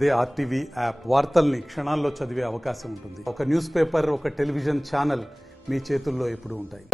అదే RTV app వార్తల్ని క్షణాల్లో చదివే అవకాశం ఉంటుంది. ఒక న్యూస్ పేపర్, ఒక టెలివిజన్ ఛానల్ మీ చేతుల్లో ఎప్పుడూ ఉంటాయి.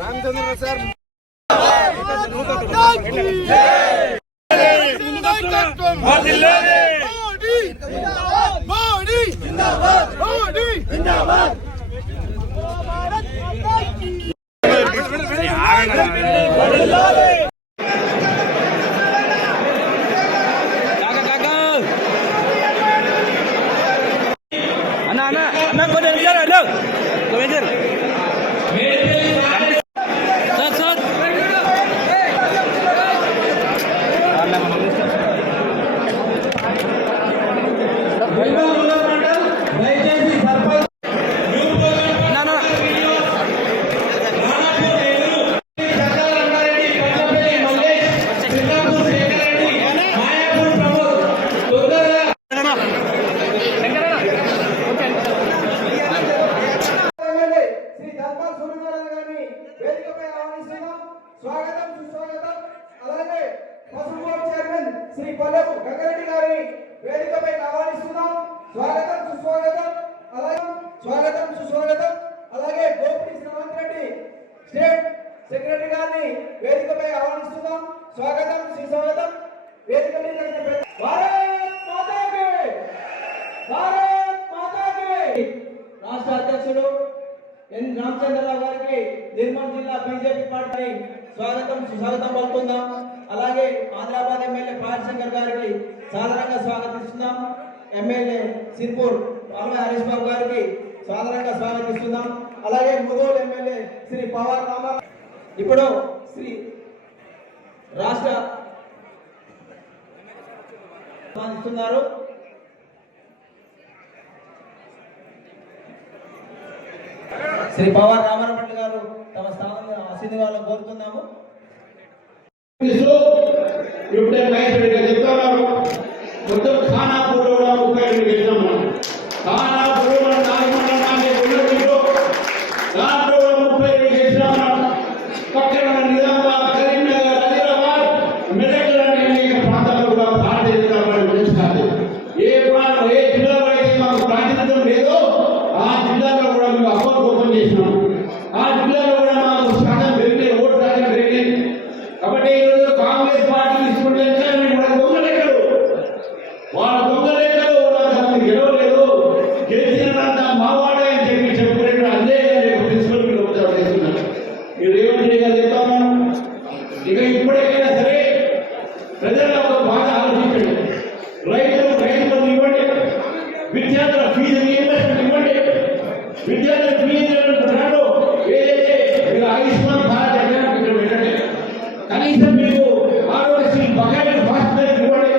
रामचंद्र सर స్వాగతం సుస్వాగతం. అలాగే పసుపు బోర్డు చైర్మన్ శ్రీ పల్లెపు గంగారెడ్డి గారి వేదికపై ఆహ్వానిస్తున్నాం. స్వాగతం సుస్వాగతం. అలాగే స్వాగతం సుస్వాగతం. అలాగే గోపిడి శ్రీమంత్ రెడ్డి స్టేట్ సెక్రటరీ గారిని వేదికపై ఆహ్వానిస్తున్నాం. స్వాగతం సుస్వాగతం. వేదిక మీద భారత్ మాతా కీ, భారత్ మాతా కీ. రాష్ట్ర అధ్యక్షుడు ఎన్ రామచంద్రరావు గారికి నిర్మల్ జిల్లా బీజేపీ పార్టీ స్వాగతం సుస్వాగతం పలుకుతున్నాం. అలాగే ఆదిలాబాద్ ఎమ్మెల్యే పాయశంకర్ గారికి సాధారణంగా స్వాగతిస్తున్నాం. ఎమ్మెల్యే సిర్పూర్ హరీష్ బాబు గారికి సాధారణంగా స్వాగతిస్తున్నాం. అలాగే ముదోల్ ఎమ్మెల్యే శ్రీ పవార్ రామ ఇప్పుడు శ్రీ రాష్ట్ర స్వాగతిస్తున్నారు. శ్రీ పవార్ రామారావు గారు తమ స్థానంలో ఆశీర్వాదాలు కోరుతున్నాము. ఇప్పుడే మహేశ్వరిగా చెప్తున్నారు. మొత్తం ఖానాపూర్లో కూడా 32 గెలిచాం మనం. ఖానాపూర్లో 4 మండలాలు దాంట్లో 32 గెలిచాం మనం. పక్కన నిజామాబాద్, కరీంనగర్, హైదరాబాద్, మెదక్ లాంటి అనేక ప్రాంతాలు కూడా భారతీయ జనతా పార్టీ గెలుస్తుంది. ఏ జిల్లాలో అయితే మాకు ప్రాతినిధ్యం లేదో ఆ జిల్లాలో కూడా మేము అకౌంట్ ఓపెన్ చేసినాం. ఆ జిల్లాలో కూడా మాకు శాతం పెరిగినాయి, ఓటు శాతం పెరిగినాయి. కాబట్టి ఈరోజు కాంగ్రెస్ పార్టీ తీసుకుంటే కూడా దొంగ లెక్కలు, వాళ్ళ దొంగ లెక్కలు గెలవలేదు, గెలిచినంత మావాడే అని చెప్పి చెప్పుకునే అదే ప్రిన్సిపల్ మీరు ఒకసారి చేస్తున్నారు. మీరు ఏమంటే చెప్తా ఉన్నాను. ఇక ఇప్పటికైనా సరే ప్రజలకు బాగా ఆలోచించండి. రైతులకు ఇవ్వండి, విద్యార్థుల ఫీజు రీయింబర్స్మెంట్ ఇవ్వండి. విద్యార్థుల ఫీజు ఏదైతే మీరు ఆయుష్మాన్ భారత్ అభియాన్ పెట్టండి. కనీసం మీరు ఆరోగ్యశ్రీ బకాయిలు ఫాస్ట్ ఇవ్వండి.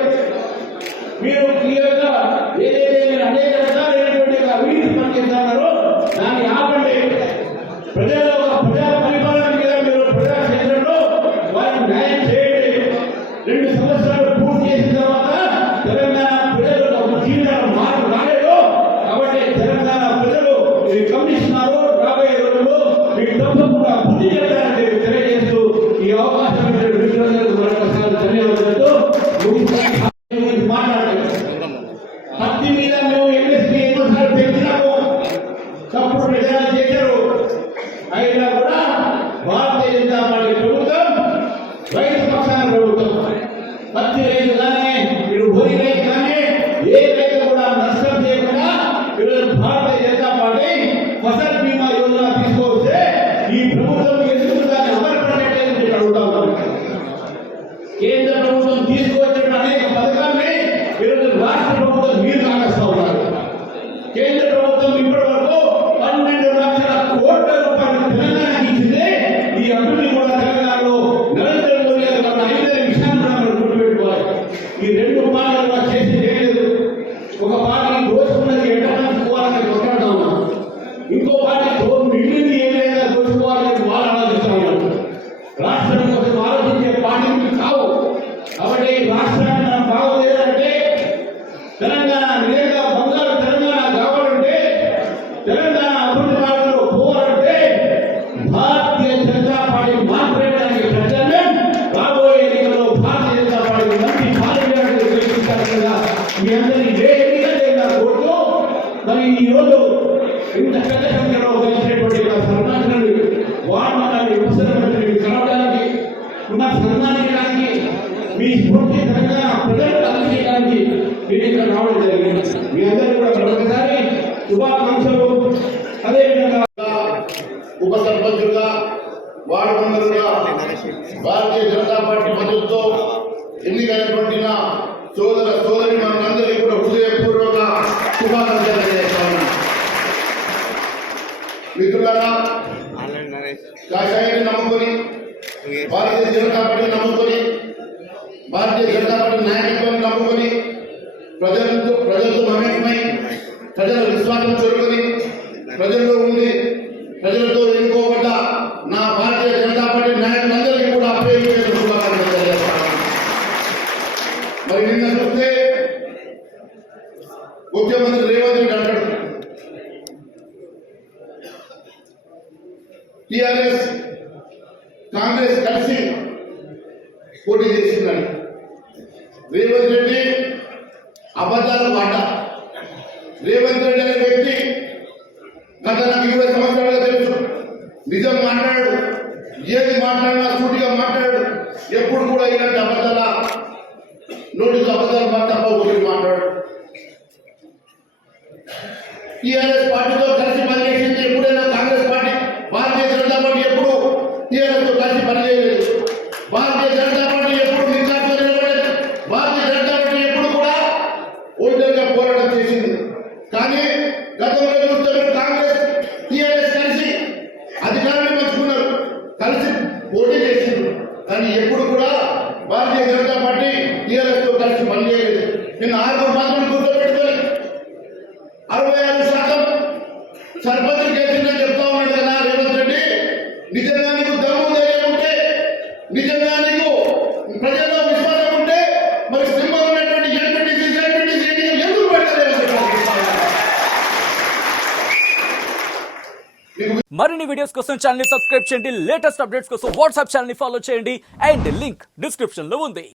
మీరు ఈ యొక్క ఏదైతే మీరు అనేక రకాలైనటువంటి అవినీతి పని చేస్తున్నారో దాన్ని ఆపండి. ప్రజల ప్రజా పరిపాలన మీద మీరు ప్రజా క్షేత్రంలో వారికి న్యాయం చేయండి. 2 సంవత్సరాలు పూర్తి చేసిన తర్వాత తెలంగాణ ప్రజలు ఒక జీవితాల మార్పు రాలేదు. కాబట్టి తెలంగాణ ప్రజలు మీరు గమనిస్తున్నారు. రాబోయే రోజుల్లో మీకు తప్పకుండా బుద్ధి చెప్తారని తెలియజేస్తూ ఈ అవకాశం మరొకసారి ధన్యవాదాలతో మాట్లాడాలి. పత్తి మీద మేము ఎంఎస్పీ ఎన్నోసార్లు పెంచినాము, తప్పుడు ప్రచారం చేశారు. 5 ఫసల్ బీమా యోజన తీసుకొస్తే ఈ ప్రభుత్వం ఎందుకు దాన్ని అమలు పడలేదని చెప్పి అడుగుతా ఉన్నాను. కేంద్ర ప్రభుత్వం తీసుకొచ్చిన అనేక పథకాన్ని ఈరోజు రాష్ట్ర ప్రభుత్వం మీరు కాగేస్తా ఉన్నారు. కేంద్ర ప్రభుత్వం ఇప్పటి వరకు 12 లక్షల కోట్ల రూపాయలు తెలంగాణకి ఇచ్చింది. ఈ అభివృద్ధి కూడా తెలంగాణలో నరేంద్ర మోడీ గారు మన 5 విషయాన్ని మనం గుర్తుపెట్టుకోవాలి. ఈ రెండు పార్టీలు కూడా చేసి చేయలేదు. ఒక పార్టీ దోచుకున్నది ఎంతమంది పోవాలని కొట్లాడుతా ఉన్నాం, ఇంకో పార్టీ మిగిలింది ఏం లేదా దోచుకోవాలని వాళ్ళు ఆలోచిస్తా ఉన్నారు. రాష్ట్రం కోసం ఆలోచించే పార్టీలు కావు. కాబట్టి రాష్ట్రాన్ని మనం బాగోలేదంటే, తెలంగాణ నిజంగా బంగారు తెలంగాణ కావాలంటే, తెలంగాణ అభివృద్ధి మార్గంలో పోవాలంటే భారతీయ జనతా పార్టీ మాత్రమే ప్రజలను రాబోయే ఎన్నికల్లో భారతీయ జనతా పార్టీ మంచి పార్టీలను గెలిపిస్తారు కదా. మీ అందరినీ ఏ ఎన్నిక లేదా కోరుతూ మరి ఈ రోజు ఇంత పెద్ద సంఖ్యలో గెలిచినటువంటి సన్మానాన్ని వాడడానికి ముఖ్యమంత్రిని కలవడానికి ఉన్న సన్మానించడానికి మీ స్ఫూర్తి తెలంగాణ ప్రజలకు అందజేయడానికి మీరు ఇక్కడ రావడం జరిగింది. మీ అందరూ కూడా మరొకసారి శుభాకాంక్షలు. అదేవిధంగా ఉప సర్పంచులుగా వార్డు మెంబర్లుగా భారతీయ జనతా పార్టీ మద్దతుతో ఎన్నికైనటువంటి నా సోదర సోదరి మనందరికీ కూడా హృదయపూర్వక శుభాకాంక్షలు తెలియజేస్తాను. మిత్రులారా, కాషాయాన్ని నమ్ముకొని భారతీయ జనతా పార్టీ నమ్ముకొని భారతీయ జనతా పార్టీ నాయకత్వాన్ని నమ్ముకొని ప్రజలతో మమేకమై ప్రజల విశ్వాసం కోరుకొని ప్రజల్లో ఉండి ప్రజలతో ఎన్నుకోబడ్డ నా భారతీయ జనతా పార్టీ నాయకులందరికీ కూడా పేరు శుభాకాంక్షలు తెలియజేస్తాను. మరి నిన్న చూస్తే ముఖ్యమంత్రి రేవంత్ రెడ్డి అంటాడు టిఆర్ఎస్ కాంగ్రెస్ కలిసి పోటీ చేసిందని. రేవంత్ రెడ్డి అబద్ధాల మాట. రేవంత్ రెడ్డి అనే వ్యక్తి గత నాకు 20 సంవత్సరాలుగా తెలుసు. నిజం మాట్లాడాడు, ఏది మాట్లాడినా సూటిగా మాట్లాడాడు. ఎప్పుడు కూడా ఇలాంటి అబద్ధాల నోటీసు అబద్ధాలు మాట తప్ప ఒకటి మాట్లాడు. టిఆర్ఎస్ పార్టీతో కలిసి పనిచేసింది ఎప్పుడైనా కాంగ్రెస్ పార్టీ, భారతీయ జనతా పార్టీ ఎప్పుడు టిఆర్ఎస్ తో కలిసి పనిచేయలేదు. భారతీయ జనతా పార్టీ ఎప్పుడు నిర్ణయాలు నిలబడలేదు. భారతీయ జనతా పార్టీ ఎప్పుడు కూడా ఒంటరిగా పోరాటం చేసింది. కానీ గతంలో చూస్తే కాంగ్రెస్ టిఆర్ఎస్ కలిసి అధికారాన్ని పంచుకున్నారు, కలిసి పోటీ చేసింది. కానీ ఎప్పుడు కూడా భారతీయ జనతా పార్టీ టిఆర్ఎస్ తో కలిసి పనిచేయలేదు. నిన్న 6 మంత్రులు కూర్చోబెట్టుకొని 66% సర్పంచ్ చేసిందని చెప్తా ఉన్నాడు కదా రేవంత్ రెడ్డి. నిజంగా నీకు దమ్ము ధైర్యం ఉంటే, నిజంగా నీకు ప్రజల్లో విశ్వాసం ఉంటే మరి సింబల్ ఉన్నటువంటి ఎంపీటీసీ ఎందుకు పెడతారు? మరిన్ని వీడియోస్ కోసం ఛానల్ ని సబ్స్క్రైబ్ చేయండి. లేటెస్ట్ అప్డేట్స్ కోసం వాట్సాప్ ఛానల్ ని ఫాలో చేయండి. అండ్ లింక్ డిస్క్రిప్షన్ లో ఉంది.